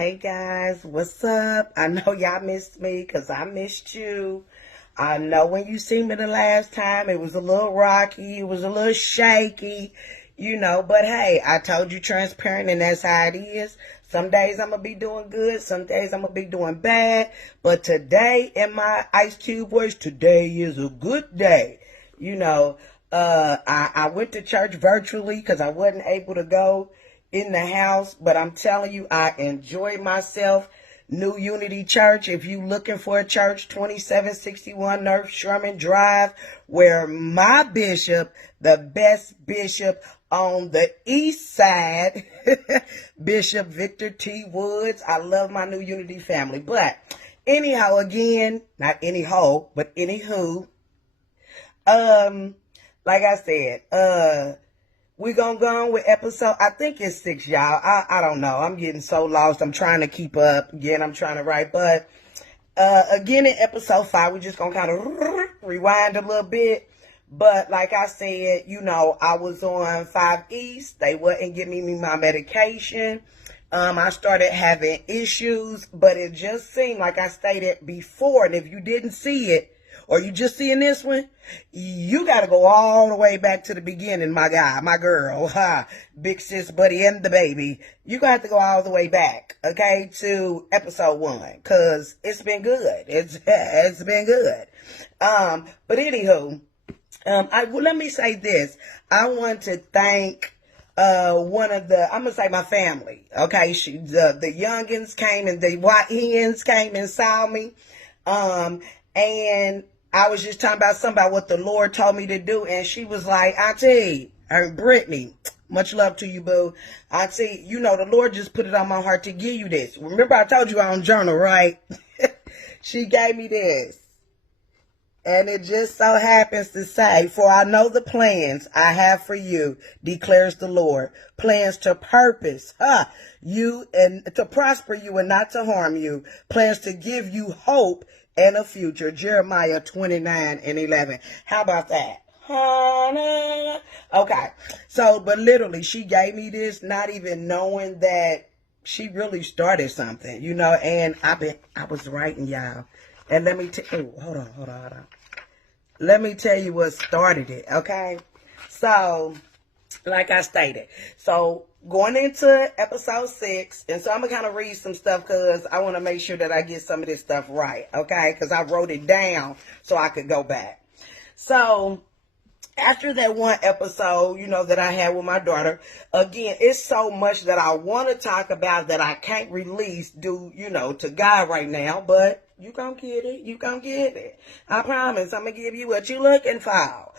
Hey guys, what's up? I know y'all missed me because I missed you. I know when you seen me the last time, it was a little rocky, it was a little shaky, but hey, I told you transparent and that's how it is. Some days I'm going to be doing good, some days I'm going to be doing bad, but today, in my Ice Cube voice, today is a good day. I went to church virtually because I wasn't able to go in the house, but I'm telling you, I enjoyed myself. New Unity Church, if you looking for a church, 2761 North Sherman Drive, where my bishop, the best bishop on the east side, Bishop Victor T. Woods. I love my New Unity family. But anyhow, again, not anyhow, but anywho, like I said, we're going to go on with episode, I think it's 6, y'all. I don't know. I'm getting so lost. I'm trying to keep up. Again, I'm trying to write. But, again, in episode 5, we're just going to kind of rewind a little bit. But, like I said, I was on 5 East. They wasn't giving me my medication. I started having issues. But it just seemed like I stated before. And if you didn't see it, or you just seeing this one, you got to go all the way back to the beginning, my guy, my girl, big sis buddy and the baby. You got to go all the way back, okay, to episode 1, because it's been good. It's been good. But anywho, let me say this. I want to thank one of the, I'm going to say my family, okay? The youngins came and the YNs came and saw me. And I was just talking about something about what the Lord told me to do. And she was like, Auntie, Brittany, much love to you, boo. Auntie, the Lord just put it on my heart to give you this. Remember I told you I don't journal, right? She gave me this. And it just so happens to say, for I know the plans I have for you, declares the Lord. Plans to purpose, you and to prosper you and not to harm you. Plans to give you hope and a future. Jeremiah 29:11. How about that? Okay. So, but literally, she gave me this, not even knowing that she really started something, and I was writing, y'all. And let me hold on. Let me tell you what started it, okay? So, like I stated. So, going into episode 6, and so I'm going to kind of read some stuff because I want to make sure that I get some of this stuff right, okay? Because I wrote it down so I could go back. So, after that one episode, that I had with my daughter, again, it's so much that I want to talk about that I can't release due, to God right now, but you gonna get it. You gonna get it. I promise I'm gonna give you what you looking for.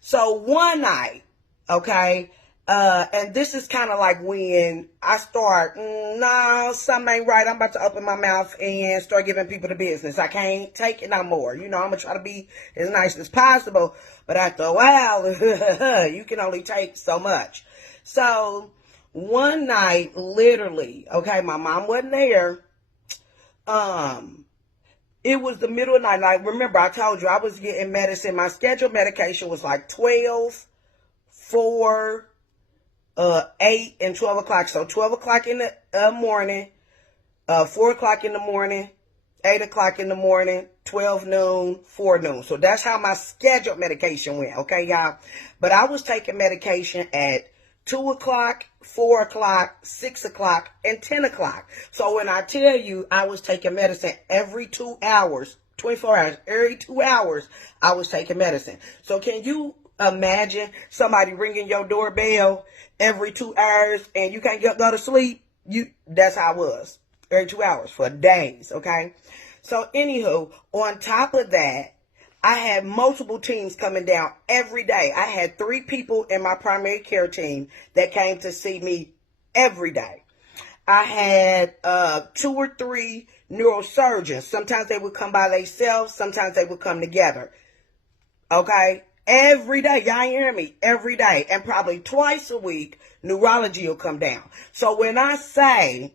So one night, okay, and this is kind of like when I start, no, something ain't right. I'm about to open my mouth and start giving people the business. I can't take it no more. I'm going to try to be as nice as possible. But after a while, you can only take so much. So one night, literally, okay, my mom wasn't there. It was the middle of the night. Like, remember, I told you I was getting medicine. My scheduled medication was like 12, 4, 8 and 12 o'clock. So 12 o'clock in the morning, 4 o'clock in the morning, 8 o'clock in the morning, 12 noon, 4 noon. So that's how my scheduled medication went. Okay, y'all. But I was taking medication at 2 o'clock, 4 o'clock, 6 o'clock, and 10 o'clock. So when I tell you I was taking medicine every 2 hours, 24 hours, every 2 hours, I was taking medicine. So can you imagine somebody ringing your doorbell every 2 hours and you can't go to sleep? That's how I was. Every 2 hours for days, okay? So anywho, on top of that, I had multiple teams coming down every day. I had 3 people in my primary care team that came to see me every day. I had 2 or 3 neurosurgeons. Sometimes they would come by themselves. Sometimes they would come together. Okay? Every day. Y'all hear me? Every day. And probably twice a week, neurology will come down. So when I say,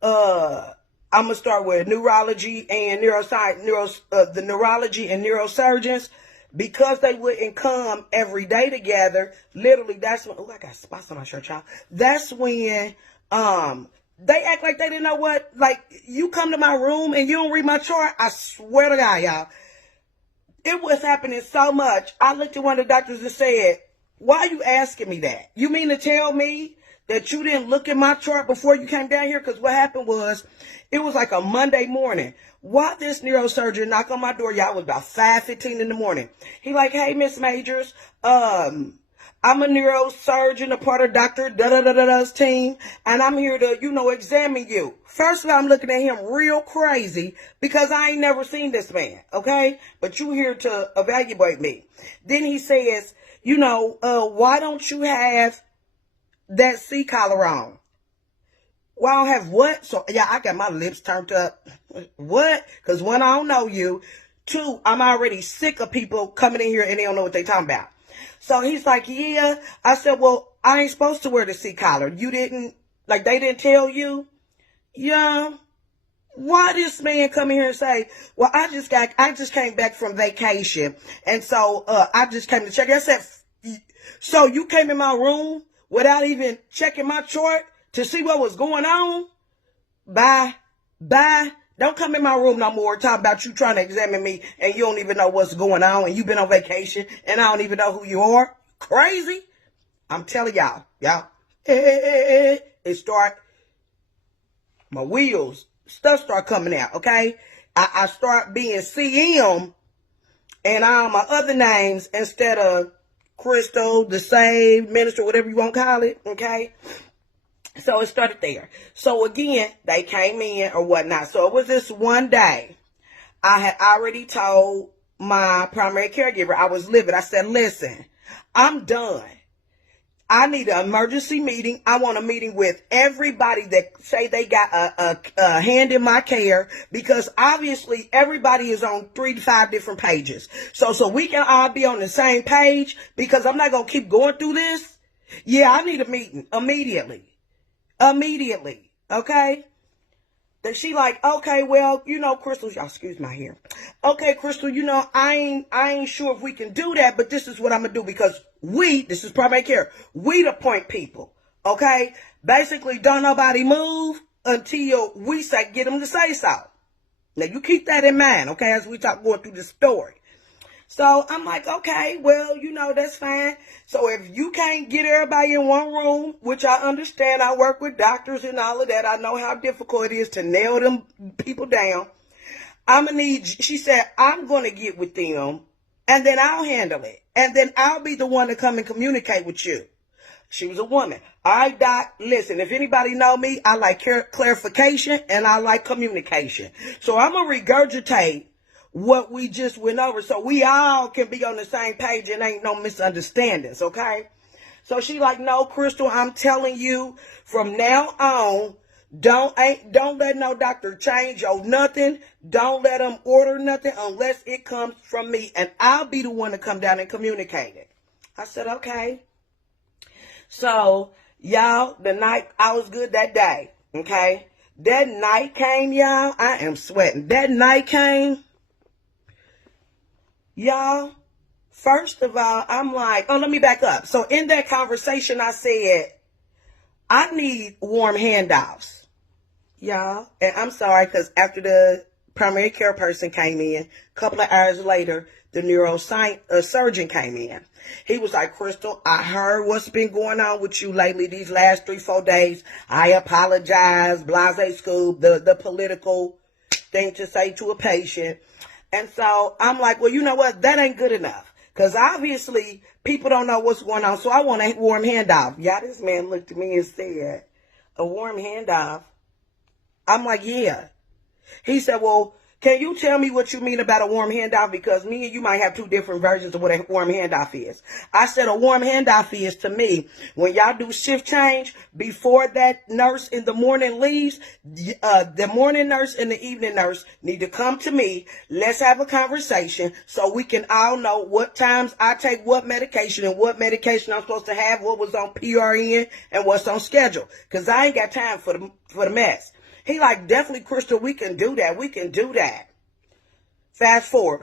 I'm going to start with neurology and neuroscience, the neurology and neurosurgeons, because they wouldn't come every day together. Literally, that's when, I got spots on my shirt, y'all. That's when, They act like they didn't know what, like, you come to my room and you don't read my chart. I swear to God, y'all. It was happening so much. I looked at one of the doctors and said, why are you asking me that? You mean to tell me that you didn't look at my chart before you came down here? Because what happened was, it was like a Monday morning. Why this neurosurgeon knocked on my door? Y'all, it was about 5:15 in the morning. He like, hey, Miss Majors, I'm a neurosurgeon, a part of Dr. Da-da-da-da-da's team, and I'm here to, examine you. First of all, I'm looking at him real crazy because I ain't never seen this man, okay? But you here to evaluate me. Then he says, why don't you have that C-collar on? Well, I don't have what? So, yeah, I got my lips turned up. What? Because one, I don't know you. Two, I'm already sick of people coming in here and they don't know what they talking about. So he's like, yeah. I said, well, I ain't supposed to wear the C-collar. You didn't, like, they didn't tell you? Yeah. Why this man come in here and say, well, I just came back from vacation. And so, I just came to check. I said, so you came in my room without even checking my chart to see what was going on? Bye. Don't come in my room no more talking about you trying to examine me and you don't even know what's going on and you've been on vacation and I don't even know who you are. Crazy. I'm telling y'all. It start, my wheels, stuff start coming out, okay? I start being CM and all my other names instead of Crystal, the saved minister, whatever you want to call it, okay? So it started there. So again, they came in or whatnot. So it was this one day. I had already told my primary caregiver I was livid. I said, listen, I'm done. I need an emergency meeting. I want a meeting with everybody that say they got a hand in my care because obviously everybody is on 3 to 5 different pages. So we can all be on the same page because I'm not going to keep going through this. Yeah, I need a meeting immediately. Okay? Then she like, okay, well, Crystal, y'all excuse my hair. Okay, Crystal, I ain't sure if we can do that, but this is what I'm gonna do because this is primary care, we appoint people. Okay? Basically, don't nobody move until we say get them to say so. Now you keep that in mind, okay, as we going through the story. So I'm like, okay, well, that's fine. So if you can't get everybody in one room, which I understand, I work with doctors and all of that. I know how difficult it is to nail them people down. She said, I'm going to get with them and then I'll handle it. And then I'll be the one to come and communicate with you. She was a woman. All right, Doc, listen, if anybody know me, I like clarification and I like communication. So I'm going to regurgitate what we just went over so we all can be on the same page and ain't no misunderstandings, okay? So she like, no, Crystal, I'm telling you from now on, don't let no doctor change your nothing. Don't let them order nothing unless it comes from me. And I'll be the one to come down and communicate it. I said, okay. So, y'all, the night, I was good that day, okay? That night came, y'all. I am sweating. That night came. Y'all, first of all, I'm like, let me back up. So in that conversation, I said, I need warm handoffs, y'all. And I'm sorry, because after the primary care person came in, a couple of hours later, the neurosurgeon came in. He was like, Crystal, I heard what's been going on with you lately these last 3-4 days. I apologize, blase scoop, the political thing to say to a patient. And so I'm like, well, you know what? That ain't good enough. Because obviously people don't know what's going on. So I want a warm handoff. Y'all, this man looked at me and said, a warm handoff? I'm like, yeah. He said, well, can you tell me what you mean about a warm handoff? Because me and you might have 2 different versions of what a warm handoff is. I said a warm handoff is, to me, when y'all do shift change, before that nurse in the morning leaves, the morning nurse and the evening nurse need to come to me. Let's have a conversation so we can all know what times I take what medication and what medication I'm supposed to have, what was on PRN and what's on schedule. Because I ain't got time for the mess. He like, definitely, Crystal, we can do that. We can do that. Fast forward.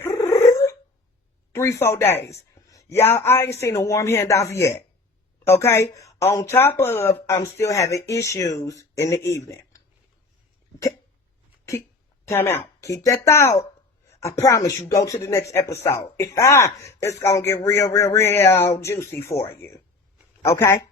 3-4 days. Y'all, I ain't seen a warm handoff yet. Okay? On top of, I'm still having issues in the evening. Keep time out. Keep that thought. I promise you, go to the next episode. It's going to get real juicy for you. Okay?